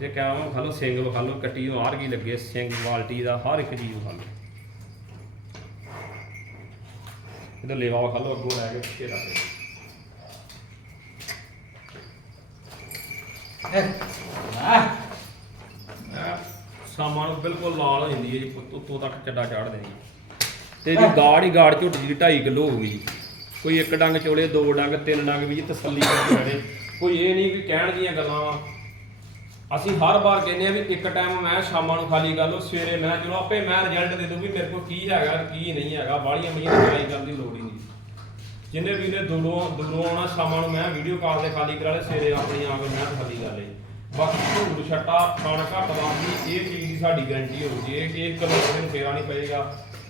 ਜੇ ਕਹਾਂ ਵਿਖਾ ਲਓ ਸਿੰਘ ਵਿਖਾ ਲਓ ਕੱਟੀ ਨੂੰ ਆਰ ਕੀ ਲੱਗੇ ਸਿੰਘ ਕੁਆਲਿਟੀ ਦਾ ਹਰ ਇੱਕ ਚੀਜ਼ ਵਿਖਾ ਲਓ। ਇਹਦਾ ਲੇਵਾ ਵਿਖਾ ਲਓ ਅੱਗੋਂ ਲੈ ਕੇ ਪਿੱਛੇ ਰੱਖ ਦਿਓ। ਐ। ਸਾਮਾਂ ਨੂੰ ਬਿਲਕੁਲ ਲਾਲ ਹੋ ਜਾਂਦੀ ਹੈ ਜੀ ਉੱਤੋਂ- ਤੱਕ ਚੱਡਾ ਚਾੜ ਦੇਣੀ ਤੇ ਇਹਦੀ ਗਾੜ ਹੀ ਗਾੜ ਝੁੱਟ ਜੀ 2.5 ਕਿਲੋ ਹੋ ਗਈ ਕੋਈ ਇੱਕ ਡੰਗ ਚੋਲੇ ਦੋ ਡੰਗ ਤਿੰਨ ਡੰਗ ਵੀ ਜੀ ਤਸੱਲੀ ਕਰਕੇ ਖੜੇ ਕੋਈ ਇਹ ਨਹੀਂ ਵੀ ਕਹਿਣ ਦੀਆਂ ਗੱਲਾਂ। ਅਸੀਂ ਹਰ ਵਾਰ ਕਹਿੰਦੇ ਆ ਵੀ ਇੱਕ ਟਾਈਮ ਮੈਂ ਸ਼ਾਮਾਂ ਨੂੰ ਖਾਲੀ ਕਰ ਲਓ, ਸਵੇਰੇ ਮੈਂ ਚਲੋ ਆਪੇ ਮੈਂ ਰਿਜ਼ਲਟ ਦੇ ਦੂੰ ਵੀ ਮੇਰੇ ਕੋਲ ਕੀ ਹੈਗਾ, ਕੀ ਨਹੀਂ ਹੈਗਾ ਬਾਹਲੀਆਂ ਮੀਆਂ ਦੀ ਲੜਾਈ ਕਰਨ ਦੀ ਲੋੜ ਹੀ ਨਹੀਂ। ਜਿੰਨੇ ਵੀ ਨੇ ਦੂਰੋਂ ਦੂਰੋਂ ਆਉਣਾ, ਸ਼ਾਮਾਂ ਨੂੰ ਮੈਂ ਵੀਡੀਓ ਕਾਲ ਤੇ ਖਾਲੀ ਕਰਾ ਲੈ ਸਵੇਰੇ ਆਪਣੀ ਆਪ ਕੇ ਮੈਂ ਖਾਲੀ ਕਰ ਲਈ। ਬਾਕੀ ਝੂੜ ਛੱਟਾ ਖਾਣ ਘੱਟ ਵਾਂਦੀ ਇਹ ਚੀਜ਼ ਦੀ ਸਾਡੀ ਗਾਰੰਟੀ ਹੋਊਗੀ। ਇਹ ਕਿ ਇੱਕ ਲੋਕ ਨੂੰ ਫੇਰਾ ਨਹੀਂ ਪਏਗਾ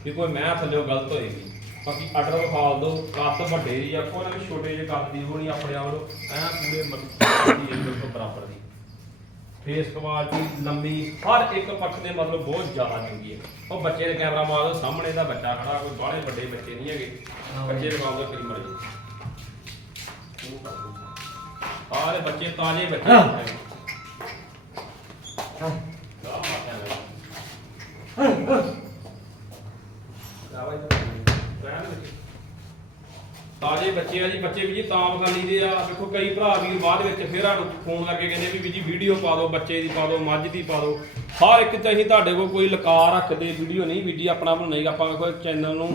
ਵੀ ਕੋਈ ਮੈਂ ਥੱਲੇੋਂ ਗਲਤ ਹੋਏਗੀ। ਬਾਕੀ ਆਰਡਰ ਵਿਖਾਲ ਦੋ ਕੱਦ ਵੱਡੇ ਦੀ ਆ, ਕੋਈ ਛੋਟੇ ਜਿਹੇ ਕੱਦ ਦੀ ਹੋਣੀ ਆਪਣੇ ਆਪ ਨੂੰ, ਐ ਪੂਰੇ ਮੱਕੀ ਬਰਾਬਰ ਦੀ। ਫੇਸ ਕੁਆਲਿਟੀ ਲੰਮੀ ਹਰ ਇੱਕ ਪੱਖ ਦੇ ਮਤਲਬ ਬਹੁਤ ਜ਼ਿਆਦਾ ਚੰਗੀ ਹੈ। ਉਹ ਬੱਚੇ ਦੇ ਕੈਮਰਾ ਮਾਰ ਦੋ ਸਾਹਮਣੇ ਦਾ ਬੱਚਾ ਖੜਾ ਕੋਈ ਬਾਹਲੇ ਵੱਡੇ ਬੱਚੇ ਨਹੀਂ ਹੈਗੇ। ਬੱਚੇ ਦੇ ਮਾਰ ਦੋ ਕਰੀ ਮਰਜ਼ੀ ਆਲੇ ਬੱਚੇ ਤਾਜ਼ੇ ਬੱਚੇ ਹਾਂ। ਹੈਗੇ। ਹਾਂ ਕਿਆ ਬਾਤ ਹੈ ਬਈ। ਜਾ ਬਾਈ, ਰਹਿਣ ਦੇ। ਤਾਜ਼ੇ ਬੱਚੇ ਆ ਜੀ, ਬੱਚੇ ਵੀ ਜੀ ਤਾਂ ਖਾਲੀ ਦੇ ਆ। ਦੇਖੋ, ਕਈ ਭਰਾ ਵੀਰ ਬਾਅਦ ਵਿੱਚ ਫੇਰ ਆ ਫੋਨ ਕਰਕੇ ਕਹਿੰਦੇ ਵੀ ਵੀ ਜੀ ਵੀਡੀਓ ਪਾ ਦਿਓ, ਬੱਚੇ ਦੀ ਪਾ ਦਿਓ, ਮੱਝ ਦੀ ਪਾ ਦਿਓ। ਹਰ ਇੱਕ ਤੇ ਅਸੀਂ ਤੁਹਾਡੇ ਕੋਲ ਕੋਈ ਲਕਾ ਰੱਖਦੇ ਵੀਡੀਓ ਨਹੀਂ। ਵੀਡੀਓ ਆਪਣਾ ਬਣਾਈ ਆਪਾਂ ਕੋਈ ਚੈਨਲ ਨੂੰ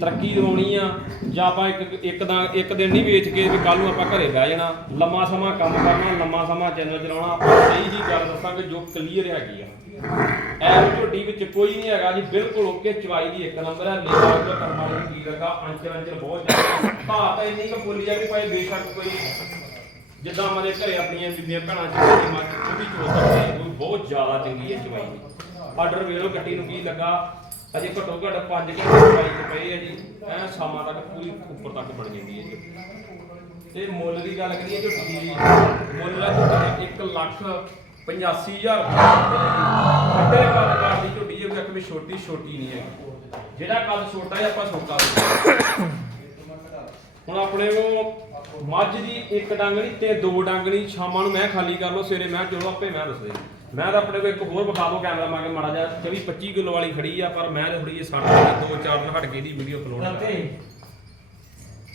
ਤਰੱਕੀ ਹੋਣੀ ਆ। ਜਾਂ ਆਪਾਂ ਇੱਕ ਇੱਕ ਦਾ ਇੱਕ ਦਿਨ ਨਹੀਂ ਵੇਚ ਕੇ ਵੀ ਕੱਲ ਨੂੰ ਆਪਾਂ ਘਰੇ ਬਹਿ ਜਾਣਾ। ਲੰਮਾ ਸਮਾਂ ਕੰਮ ਕਰਨਾ, ਲੰਮਾ ਸਮਾਂ ਚੈਨਲ ਚਲਾਉਣਾ। ਆਪਾਂ ਸਹੀ ਹੀ ਗੱਲ ਦੱਸਾਂਗੇ ਜੋ ਕਲੀਅਰ ਹੈਗੀ ਆ। ਐਰ ਝੋਟੀ ਵਿੱਚ ਕੋਈ ਨਹੀਂ ਹੈਗਾ ਜੀ ਬਿਲਕੁਲ ਓਕੇ ਚਵਾਈ ਦੀ ਇੱਕ ਨੰਬਰ ਹੈ। ਲੇਵਾ ਜੋ ਕਰਮਾ ਦੀ ਕੀ ਲੱਗਾ ਅੰਚਰ ਅੰਚਰ ਬਹੁਤ ਜ਼ਿਆਦਾ। ਧਾ ਤਾਂ ਇੰਨੀ ਕੁ ਬੋਲੀ ਆ ਵੀ ਭਾਈ ਬੇਸ਼ੱਕ ਕੋਈ ਜਿੱਦਾਂ ਮਰੇ ਘਰੇ ਆਪਣੀਆਂ ਬੀਬੀਆਂ ਭੈਣਾਂ ਚ ਮਾਂ ਚ ਵੀ ਚੋ ਸਕਦੇ ਆ, ਕੋਈ ਬਹੁਤ ਜ਼ਿਆਦਾ ਚੰਗੀ ਹੈ ਚਵਾਈ। ਦੀ ਆਰਡਰ ਵੇਲੋ ਕੱਟੀ ਨੂੰ ਕੀ ਲੱਗਾ। ਅਜੇ ਘੱਟੋ ਘੱਟ 5 ਘੰਟੇ ਚਵਾਈ ਚ ਪਏ ਆ ਜੀ। ਐ ਸ਼ਾਮਾਂ ਤੱਕ ਪੂਰੀ ਉੱਪਰ ਤੱਕ ਬਣ ਜਾਂਦੀ ਹੈ ਜੀ। ਤੇ ਮੁੱਲ ਦੀ ਗੱਲ ਕਰੀਏ ਝੋਟੀ ਦੀ ਮੁੱਲ ਦਾ ਝੋਟੀ 1 ਲੱਖ 85000 ਵੱਡੇ ਕੱਦ ਕਾਰ ਦੀ ਝੋਟੀ ਜੇ ਕੋਈ ਵੀ ਛੋਟੀ ਛੋਟੀ ਨਹੀਂ ਹੈ ਜਿਹੜਾ ਕੱਦ ਛੋਟਾ ਹੈ ਆਪਾਂ ਛੋਟਾ ਲਈਏ। ਹੁਣ ਆਪਣੇ ਕੋ ਮੱਝ ਦੀ ਇੱਕ ਡੰਗ ਨਹੀਂ ਤੇ ਦੋ ਡੰਗ ਨਹੀਂ ਸ਼ਾਮਾਂ ਨੂੰ ਮੈਂ ਖਾਲੀ ਕਰ ਲਓ ਸਵੇਰੇ ਮੈਂ ਚਲੋ ਆਪੇ ਮੈਂ ਦੱਸਦੇ ਮੈਂ ਤਾਂ ਆਪਣੇ ਕੋ ਇੱਕ ਹੋਰ ਵਿਖਾ ਦੋ ਕੈਮਰਾ ਮਾਰ ਕੇ ਮਾੜਾ ਜਿਹਾ 24 25 ਕਿਲੋ ਵਾਲੀ ਖੜੀ ਆ ਪਰ ਮੈਂ ਤਾਂ ਥੋੜੀ ਜਿਹੀ 60 ਵਾਲੀ ਦੋ ਚਾਰ ਦਿਨ ਹਟ ਕੇ ਦੀ ਵੀਡੀਓ ਅਪਲੋਡ ਕਰਾਂ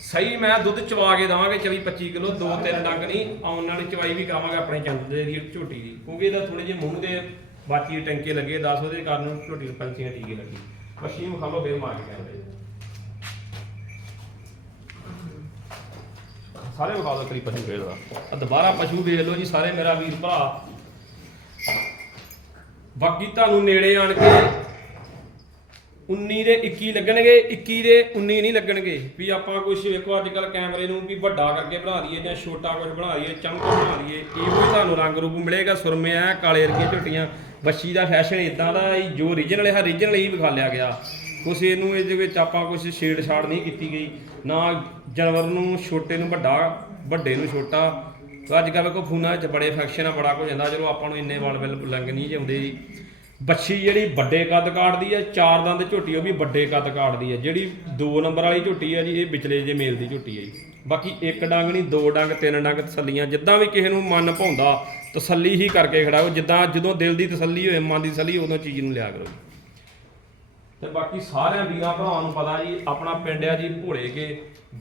ਸਹੀ, ਮੈਂ ਦੁੱਧ ਚਵਾ ਕੇ ਦਵਾਂਗੇ 24 25 ਕਿਲੋ 2 3 ਡੰਗ ਨਹੀਂ, ਆਉਣ ਨਾਲ ਚਵਾਈ ਵੀ ਕਰਾਵਾਂਗੇ ਆਪਣੇ ਚੰਦ ਦੇ ਦੀ, ਝੋਟੀ ਦੀ। ਕਿਉਂਕਿ ਇਹਦਾ ਥੋੜੇ ਜਿਹੇ ਮੂੰਹ ਦੇ ਬਾਕੀ ਟੈਂਕੇ ਲੱਗੇ 10 ਉਹਦੇ ਕਾਰਨ ਝੋਟੀ ਪੰਛੀਆਂ ਟੀਕੇ ਲੱਗੀ। ਮਸ਼ੀਨ ਖਾ ਲੋ ਫੇਰ ਮਾਰ ਕੇ ਆਉਂਦੇ ਸਾਰੇ ਵਿਖਾ ਦੋ ਕਰੀ ਪਸ਼ੂ ਵੇਲ ਦਾ ਆ ਦੁਬਾਰਾ ਪਸ਼ੂ ਵੇਚ ਲੋ ਜੀ, ਸਾਰੇ ਮੇਰਾ ਵੀਰ ਭਰਾ। ਬਾਕੀ ਤੁਹਾਨੂੰ ਨੇੜੇ ਆਣ ਕੇ 19 ਦੇ 21 ਲੱਗਣਗੇ 21 ਦੇ 19 ਨਹੀਂ ਲੱਗਣਗੇ। ਵੀ ਆਪਾਂ ਕੁਝ ਵੇਖੋ ਅੱਜ ਕੱਲ ਕੈਮਰੇ ਨੂੰ ਵੀ ਵੱਡਾ ਕਰਕੇ ਬਣਾ ਦਈਏ ਜਾਂ ਛੋਟਾ ਕੁਝ ਬਣਾ ਦਈਏ ਚਮਕ ਬਣਾ ਦਈਏ ਇਹੋ ਹੀ ਤੁਹਾਨੂੰ ਰੰਗ ਰੂਪ ਮਿਲੇਗਾ, ਸੁਰਮੇ ਆ ਕਾਲੇ ਰੰਗੀਆਂ ਝੋਟੀਆਂ ਬੱਚੀ ਦਾ ਫੈਸ਼ਨ ਇਦਾਂ ਦਾ ਜੋ ਓਰੀਜਨਲ ਹੈ ਓਰੀਜਨਲ ਹੀ ਵਿਖਾ ਲਿਆ ਗਿਆ। ਕੁਛ ਇਹਨੂੰ ਇਹਦੇ ਵਿੱਚ ਆਪਾਂ ਕੁਝ ਛੇੜ ਛਾੜ ਨਹੀਂ ਕੀਤੀ ਗਈ। ਨਾ ਜਾਨਵਰ ਨੂੰ ਛੋਟੇ ਨੂੰ ਵੱਡਾ, ਵੱਡੇ ਨੂੰ ਛੋਟਾ। ਅੱਜ ਕੱਲ੍ਹ ਵੇਖੋ ਫੋਨਾਂ ਵਿੱਚ ਬੜੇ ਫੈਕਸ਼ਨ ਆ, ਬੜਾ ਕੁਝ ਜਾਂਦਾ ਚਲੋ ਆਪਾਂ ਨੂੰ ਇੰਨੇ ਵਾਲ ਬਿਲ ਲੰਗ ਨਹੀਂ ਜਾਂਦੇ ਜੀ। ਬੱਛੀ ਜਿਹੜੀ ਵੱਡੇ ਕੱਦ ਕਾਟਦੀ ਹੈ ਚਾਰ ਦੰਦ ਝੋਟੀ ਉਹ ਵੀ ਵੱਡੇ ਕੱਦ ਕਾਟਦੀ ਹੈ ਜਿਹੜੀ 2 ਨੰਬਰ ਵਾਲੀ ਝੋਟੀ ਹੈ ਜੀ, ਇਹ ਵਿਚਲੇ ਜੇ ਮੇਲ ਦੀ ਝੋਟੀ ਹੈ ਜੀ। ਬਾਕੀ ਇੱਕ ਡੰਗ ਨਹੀਂ, ਦੋ ਡੰਗ, ਤਿੰਨ ਡੰਗ ਤਸੱਲੀਆਂ, ਜਿੱਦਾਂ ਵੀ ਕਿਸੇ ਨੂੰ ਮਨ ਭਾਉਂਦਾ, ਤਸੱਲੀ ਹੀ ਕਰਕੇ ਖੜਾਓ ਜਿੱਦਾਂ ਜਦੋਂ ਦਿਲ ਦੀ ਤਸੱਲੀ ਹੋਏ, ਮਨ ਦੀ ਤਸੱਲੀ, ਉਦੋਂ ਚੀਜ਼ ਨੂੰ ਲਿਆ ਕਰੋ ਜੀ। ਤੇ ਬਾਕੀ ਸਾਰਿਆਂ ਵੀਰਾਂ ਭਰਾਵਾਂ ਨੂੰ ਪਤਾ ਜੀ, ਆਪਣਾ ਪਿੰਡ ਆ ਜੀ ਭੋਲੇ ਕੇ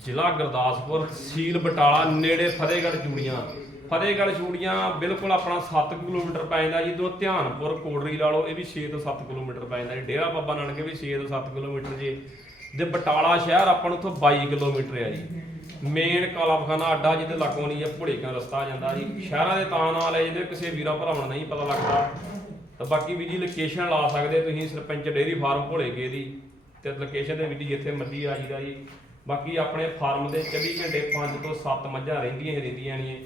ਜ਼ਿਲ੍ਹਾ ਗੁਰਦਾਸਪੁਰ, ਸੀਲ ਬਟਾਲਾ, ਨੇੜੇ ਫਤਿਹਗੜ੍ਹ ਚੂੜੀਆਂ ਫਤਿਹਗੜ੍ਹ ਚੂੜੀਆਂ ਬਿਲਕੁਲ ਆਪਣਾ 7 ਕਿਲੋਮੀਟਰ ਪੈ ਜਾਂਦਾ ਜੀ ਇਧਰੋਂ ਧਿਆਨਪੁਰ ਕੋਟਰੀ ਲਾ ਲਓ, ਇਹ ਵੀ 6 ਤੋਂ 7 ਕਿਲੋਮੀਟਰ ਪੈ ਜਾਂਦਾ ਜੀ। ਡੇਰਾ ਬਾਬਾ ਨਾਨਕ ਵੀ 6 ਤੋਂ 7 ਕਿਲੋਮੀਟਰ ਜੀ। ਤੇ ਬਟਾਲਾ ਸ਼ਹਿਰ ਆਪਾਂ ਨੂੰ ਉੱਥੋਂ 22 ਕਿਲੋਮੀਟਰ ਆ ਜੀ। ਮੇਨ ਕਾਲਾਪਖਾਨਾ ਅੱਡਾ ਜਿਹਦੇ ਲਾਗੋਂ ਨਹੀਂ ਹੈ ਭੋਲੇ ਕਾ ਰਸਤਾ ਜਾਂਦਾ ਜੀ। ਸ਼ਹਿਰਾਂ ਦੇ ਤਾਂ ਨਾਲ ਹੈ ਜਿਹਦੇ ਕਿਸੇ ਵੀਰਾ ਭਰਾਵਾਂ ਨੂੰ ਨਹੀਂ ਪਤਾ ਲੱਗਦਾ। ਤਾਂ ਬਾਕੀ ਵੀ ਜੀ ਲੋਕੇਸ਼ਨ ਲਾ ਸਕਦੇ ਤੁਸੀਂ, ਸਰਪੰਚ ਡੇਅਰੀ ਫਾਰਮ ਭੋਲੇ ਕੇ ਦੀ। ਤੇ ਲੋਕੇਸ਼ਨ ਦੇ ਵਿੱਚ ਜਿੱਥੇ ਮਰਜ਼ੀ ਆਈਦਾ ਜੀ। ਬਾਕੀ ਆਪਣੇ ਫਾਰਮ ਦੇ 24 ਘੰਟੇ 5 ਤੋਂ 7 ਮੱਝਾਂ ਰਹਿੰਦੀਆਂ ਹੀ ਰਹਿੰਦੀਆਂ ਨੇ।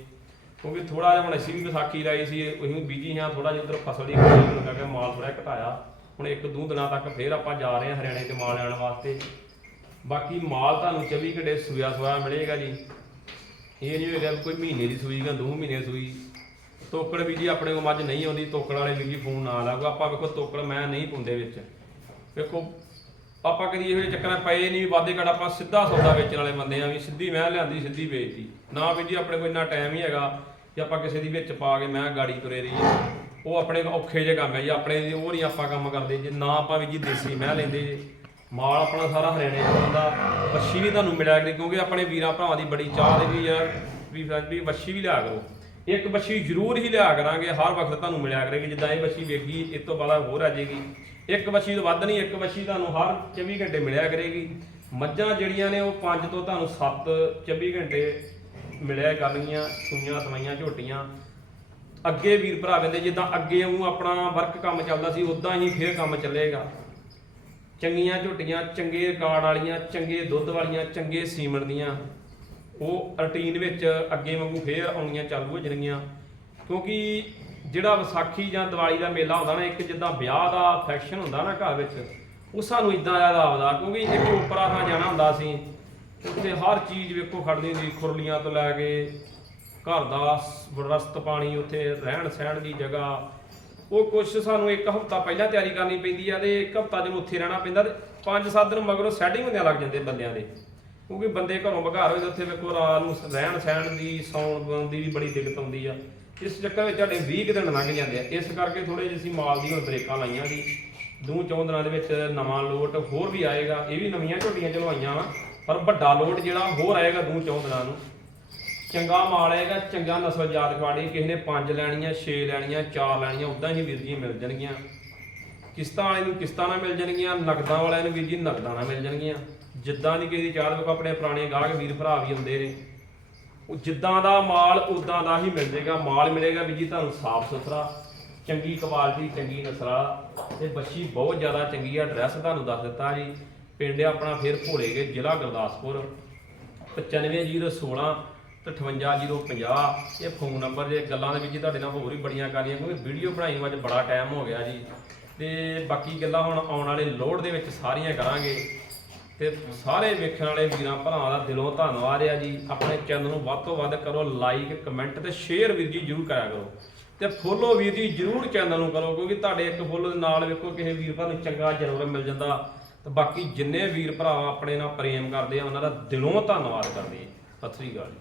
ਕਿਉਂਕਿ ਥੋੜਾ ਜਿਹਾ ਹੁਣ ਅਸੀਂ ਵੀ ਵਿਸਾਖੀ ਲਾਈ ਸੀ, ਅਸੀਂ ਬੀਜੀ ਹਾਂ ਥੋੜਾ ਜਿਹਾ ਉਧਰ ਫਸਲ ਦੀ ਖਰਾਬੀ ਹੋਣ ਕਰਕੇ ਮਾਲ ਥੋੜਾ ਘਟਾਇਆ। ਹੁਣ ਇੱਕ ਦੋ ਦਿਨਾਂ ਤੱਕ ਫੇਰ ਆਪਾਂ ਜਾ ਰਹੇ ਹਾਂ ਹਰਿਆਣੇ ਤੇ ਮਾਲ ਲੈਣ ਵਾਸਤੇ। ਬਾਕੀ ਮਾਲ ਤੁਹਾਨੂੰ 24 ਘੰਟੇ ਸੂਆ ਸੂਇਆ ਮਿਲੇਗਾ ਜੀ। ਇਹ ਨਹੀਂ ਹੋਏਗਾ ਵੀ ਕੋਈ ਮਹੀਨੇ ਦੀ ਸੂਈ ਜਾਂ ਦੋ ਮਹੀਨੇ ਦੀ ਸੂਈ। ਤੋਕੜ ਵੀ ਜੀ ਆਪਣੇ ਕੋਲ ਮੱਝ ਨਹੀਂ ਆਉਂਦੀ, ਤੋਕੜ ਵਾਲੇ ਵੀ ਜੀ ਫੋਨ ਨਾ ਲਾਗੋ। ਆਪਾਂ ਵੇਖੋ ਤੋਕੜ ਮੈਂ ਨਹੀਂ ਪੁੰਦੇ ਵਿੱਚ। ਵੇਖੋ, ਆਪਾਂ ਕਦੀ ਇਹੋ ਜਿਹੇ ਚੱਕਰਾਂ ਪਏ ਨਹੀਂ ਵਾਧੇ ਘਟ ਆਪਾਂ ਸਿੱਧਾ ਸੌਦਾ ਵੇਚਣ ਵਾਲੇ ਬੰਦੇ ਆ ਵੀ ਸਿੱਧੀ ਮੈਂ ਲਿਆਂਦੀ, ਸਿੱਧੀ ਵੇਚਦੀ ਨਾ ਵੀ ਜੀ ਆਪਣੇ ਕੋਲ ਇੰਨਾ ਟਾਈਮ ਹੀ ਹੈਗਾ। ਕਿ ਆਪਾਂ ਕਿਸੇ ਦੀ ਵਿੱਚ ਪਾ ਕੇ ਮੈਂ ਗਾੜੀ ਤੁਰੇ ਰਹੀਏ। ਉਹ ਆਪਣੇ ਔਖੇ ਜਿਹੇ ਕੰਮ ਹੈ ਜੀ, ਆਪਣੇ ਉਹ ਨਹੀਂ ਆਪਾਂ ਕੰਮ ਕਰਦੇ ਜੇ। ਨਾ ਆਪਾਂ ਵੀ ਜੀ ਦੇਸੀ ਮੈਂ ਲੈਂਦੇ ਜੇ। ਮਾਲ ਆਪਣਾ ਸਾਰਾ ਹਰਿਆਣੇ ਦਾ ਹੁੰਦਾ। ਵੱਛੀ ਵੀ ਤੁਹਾਨੂੰ ਮਿਲਿਆ ਕਰੇ ਕਿਉਂਕਿ ਆਪਣੇ ਵੀਰਾਂ ਭਰਾਵਾਂ ਦੀ ਬੜੀ ਚਾਹ ਦੇ ਵੀ ਯਾਰ ਵੀ ਵੀ ਵੱਛੀ ਵੀ ਲਿਆ ਕਰੋ। ਇੱਕ ਵੱਛੀ ਜ਼ਰੂਰ ਹੀ ਲਿਆ ਕਰਾਂਗੇ, ਹਰ ਵਕਤ ਤੁਹਾਨੂੰ ਮਿਲਿਆ ਕਰੇਗੀ। ਜਿੱਦਾਂ ਇਹ ਵੱਛੀ ਵੇਖੀ ਇਸ ਤੋਂ ਬਾਅਦ ਹੋਰ ਆ ਜਾਏਗੀ। ਇੱਕ ਵੱਛੀ ਤੋਂ ਵੱਧ ਨਹੀਂ, ਇੱਕ ਵੱਛੀ ਤੁਹਾਨੂੰ ਹਰ 24 ਘੰਟੇ ਮਿਲਿਆ ਕਰੇਗੀ। ਮੱਝਾਂ ਜਿਹੜੀਆਂ ਨੇ ਉਹ 5 ਤੋਂ ਤੁਹਾਨੂੰ 7 24 ਘੰਟੇ ਮਿਲਿਆ ਕਰਨਗੀਆਂ ਸੂਈਆਂ, ਸਵਾਈਆਂ, ਝੋਟੀਆਂ। ਅੱਗੇ ਵੀਰ ਭਰਾ ਕਹਿੰਦੇ, ਜਿੱਦਾਂ ਅੱਗੇ ਉਹ ਆਪਣਾ ਵਰਕ ਕੰਮ ਚੱਲਦਾ ਸੀ ਉਦਾਂ ਹੀ ਫੇਰ ਕੰਮ ਚੱਲੇਗਾ। ਚੰਗੀਆਂ ਝੋਟੀਆਂ, ਚੰਗੇ ਰਿਕਾਰਡ ਵਾਲੀਆਂ, ਚੰਗੇ ਦੁੱਧ ਵਾਲੀਆਂ, ਚੰਗੇ ਸੀਮਣ ਦੀਆਂ। ਉਹ ਰੁਟੀਨ ਵਿੱਚ ਅੱਗੇ ਵਾਂਗੂ ਫੇਰ ਆਉਣੀਆਂ ਚਾਲੂ ਹੋ ਜਾਣਗੀਆਂ। ਕਿਉਂਕਿ ਜਿਹੜਾ ਵਿਸਾਖੀ ਜਾਂ ਦੀਵਾਲੀ ਦਾ ਮੇਲਾ ਹੁੰਦਾ ਨਾ, ਇੱਕ ਜਿੱਦਾਂ ਵਿਆਹ ਦਾ ਫੈਕਸ਼ਨ ਹੁੰਦਾ ਨਾ ਘਰ ਵਿੱਚ, ਉਹ ਸਾਨੂੰ ਇਦਾਂ ਯਾਦ ਆਉਂਦਾ। ਕਿਉਂਕਿ ਇੱਕ ਉਪਰਾ ਥਾਂ ਜਾਣਾ ਹੁੰਦਾ ਸੀ। ਉੱਥੇ ਹਰ ਚੀਜ਼ ਵੇਖੋ ਖੜਦੀ ਹੁੰਦੀ, ਖੁਰਲੀਆਂ ਤੋਂ ਲੈ ਕੇ ਘਰ ਦਾ ਰਸਤ ਪਾਣੀ, ਉੱਥੇ ਰਹਿਣ ਸਹਿਣ ਦੀ ਜਗ੍ਹਾ। ਉਹ ਕੁਛ ਸਾਨੂੰ ਇੱਕ ਹਫਤਾ ਪਹਿਲਾਂ ਤਿਆਰੀ ਕਰਨੀ ਪੈਂਦੀ ਆ ਤੇ ਇੱਕ ਹਫਤਾ ਜਦੋਂ ਉੱਥੇ ਰਹਿਣਾ ਪੈਂਦਾ ਤੇ ਪੰਜ ਸੱਤ ਦਿਨ ਮਗਰੋਂ ਸੈਟਿੰਗ ਹੁੰਦਿਆਂ ਲੱਗ ਜਾਂਦੇ ਬੰਦਿਆਂ ਦੇ। ਕਿਉਂਕਿ ਬੰਦੇ ਘਰੋਂ ਬਘਾਰ ਹੋਏ ਤੇ ਉੱਥੇ ਵੇਖੋ ਰਾਤ ਨੂੰ ਰਹਿਣ ਸਹਿਣ ਦੀ, ਸੌਣ ਦੀ ਵੀ ਬੜੀ ਦਿੱਕਤ ਆਉਂਦੀ ਆ। ਇਸ ਚੱਕਰ ਵਿੱਚ ਸਾਡੇ 20 ਕੁ ਦਿਨ ਲੰਘ ਜਾਂਦੇ ਆ। ਇਸ ਕਰਕੇ ਥੋੜੇ ਜਿਹੇ ਅਸੀਂ ਮਾਲ ਦੀ ਹੁਣ ਬ੍ਰੇਕਾਂ ਲਾਈਆਂ ਸੀ। ਦੋ ਚੌਂ ਦਿਨਾਂ ਦੇ ਵਿੱਚ ਨਵਾਂ ਲੋਟ ਹੋਰ ਵੀ ਆਏਗਾ। ਇਹ ਵੀ ਨਵੀਆਂ ਝੋਟੀਆਂ ਚਲਵਾਈਆਂ ਵਾ। ਪਰ ਵੱਡਾ ਲੋਟ ਜਿਹੜਾ ਹੋਰ ਆਏਗਾ ਦੋ ਚੌਂ ਦਿਨਾਂ ਨੂੰ। ਚੰਗਾ ਮਾਲ ਆਏਗਾ, ਚੰਗਾ ਨਸਲ ਯਾਦ ਖਵਾੜੀ ਕਿਸੇ ਨੇ 5 ਲੈਣੀਆਂ 6 ਲੈਣੀਆਂ 4 ਲੈਣੀਆਂ ਉਦਾਂ ਹੀ ਵੀਰ ਜੀ ਮਿਲ ਜਾਣਗੀਆਂ। ਕਿਸ਼ਤਾਂ ਵਾਲੇ ਨੂੰ ਕਿਸ਼ਤਾਂ ਨਾਲ ਮਿਲ ਜਾਣਗੀਆਂ, ਨਕਦਾਂ ਵਾਲਿਆਂ ਨੂੰ ਵੀਰ ਜੀ ਨਕਦਾਂ ਨਾਲ ਮਿਲ ਜਾਣਗੀਆਂ। ਜਿੱਦਾਂ ਦੀ ਕਿਸੇ ਦੀ ਚਾਹ ਵੇਖੋ, ਆਪਣੇ ਪੁਰਾਣੇ ਗਾਹਕ ਵੀਰ ਭਰਾ ਵੀ ਹੁੰਦੇ ਨੇ। ਉਹ ਜਿੱਦਾਂ ਦਾ ਮਾਲ ਉਦਾਂ ਦਾ ਹੀ ਮਿਲ ਜਾਏਗਾ। ਮਾਲ ਮਿਲੇਗਾ ਵੀ ਜੀ ਤੁਹਾਨੂੰ ਸਾਫ਼ ਸੁਥਰਾ, ਚੰਗੀ ਕੁਆਲਿਟੀ ਚੰਗੀ ਨਸਲਾ ਵਾਲਾ। ਤੇ ਬੱਚੀ ਬਹੁਤ ਜ਼ਿਆਦਾ ਚੰਗੀ ਆ ਐਡਰੈਸ ਤੁਹਾਨੂੰ ਦੱਸ ਦਿੱਤਾ ਜੀ। ਪਿੰਡ ਆਪਣਾ ਫਿਰ ਭੋਲੇ ਕੇ ਜ਼ਿਲ੍ਹਾ ਗੁਰਦਾਸਪੁਰ। 95016 ਤੇ 58050 ਇਹ ਫੋਨ ਨੰਬਰ ਜੇ ਗੱਲਾਂ ਦੇ ਵਿੱਚ ਤੁਹਾਡੇ ਨਾਲ ਹੋਰ ਵੀ ਬੜੀਆਂ ਕਰਨੀਆਂ ਕਿਉਂਕਿ ਵੀਡੀਓ ਬਣਾਈ ਨੂੰ ਅੱਜ ਬੜਾ ਟਾਈਮ ਹੋ ਗਿਆ ਜੀ। ਤੇ ਬਾਕੀ ਗੱਲਾਂ ਹੁਣ ਆਉਣ ਵਾਲੇ ਲੋਡ ਦੇ ਵਿੱਚ ਸਾਰੀਆਂ ਕਰਾਂਗੇ। ਤੇ ਸਾਰੇ ਵੇਖਣ ਵਾਲੇ ਵੀਰਾਂ ਭਰਾਵਾਂ ਦਾ ਦਿਲੋਂ ਧੰਨਵਾਦ ਆ ਜੀ। ਆਪਣੇ ਚੈਨਲ ਨੂੰ ਵੱਧ ਤੋਂ ਵੱਧ ਕਰੋ ਲਾਈਕ ਕਮੈਂਟ ਤੇ ਸ਼ੇਅਰ ਵੀਰ ਜੀ ਜਰੂਰ ਕਰਿਆ ਕਰੋ। ਤੇ ਫੋਲੋ ਵੀਰ ਜੀ ਜਰੂਰ ਚੈਨਲ ਨੂੰ ਕਰੋ, ਕਿਉਂਕਿ ਤੁਹਾਡੇ ਇੱਕ ਫੋਲੋ ਦੇ ਨਾਲ ਵੇਖੋ, ਕਿਸੇ ਵੀਰ ਭਰਾ ਨੂੰ ਚੰਗਾ ਜਨਮ ਮਿਲ ਜਾਂਦਾ। ਤੇ ਬਾਕੀ ਜਿੰਨੇ ਵੀਰ ਭਰਾ ਆਪਣੇ ਨਾਲ ਪ੍ਰੇਮ ਕਰਦੇ ਆ, ਉਹਨਾਂ ਦਾ ਦਿਲੋਂ ਧੰਨਵਾਦ ਕਰਦੇ ਆ ਸਤਿ ਸ੍ਰੀ ਅਕਾਲ ਜੀ।